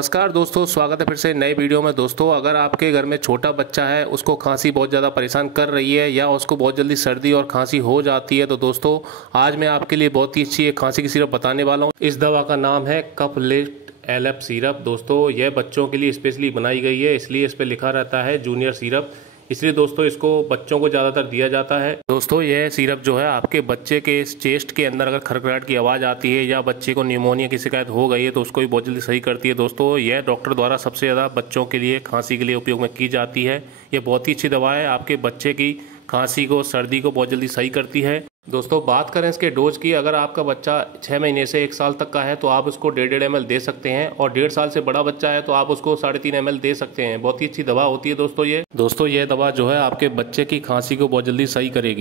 नमस्कार दोस्तों, स्वागत है फिर से नए वीडियो में। दोस्तों, अगर आपके घर में छोटा बच्चा है, उसको खांसी बहुत ज़्यादा परेशान कर रही है या उसको बहुत जल्दी सर्दी और खांसी हो जाती है, तो दोस्तों आज मैं आपके लिए बहुत ही अच्छी एक खांसी की सिरप बताने वाला हूँ। इस दवा का नाम है कफलेट एलएफ सिरप। दोस्तों, यह बच्चों के लिए स्पेशली बनाई गई है, इसलिए इस पर लिखा रहता है जूनियर सिरप। इसलिए दोस्तों इसको बच्चों को ज़्यादातर दिया जाता है। दोस्तों, यह सिरप जो है आपके बच्चे के चेस्ट के अंदर अगर खरखराहट की आवाज़ आती है या बच्चे को निमोनिया की शिकायत हो गई है तो उसको भी बहुत जल्दी सही करती है। दोस्तों, यह डॉक्टर द्वारा सबसे ज़्यादा बच्चों के लिए खांसी के लिए उपयोग में की जाती है। ये बहुत ही अच्छी दवा है, आपके बच्चे की खांसी को, सर्दी को बहुत जल्दी सही करती है। दोस्तों, बात करें इसके डोज की, अगर आपका बच्चा 6 महीने से 1 साल तक का है तो आप उसको 1.5 ml दे सकते हैं, और 1.5 साल से बड़ा बच्चा है तो आप उसको 3.5 ml दे सकते हैं। बहुत ही अच्छी दवा होती है दोस्तों ये। दोस्तों, ये दवा जो है आपके बच्चे की खांसी को बहुत जल्दी सही करेगी।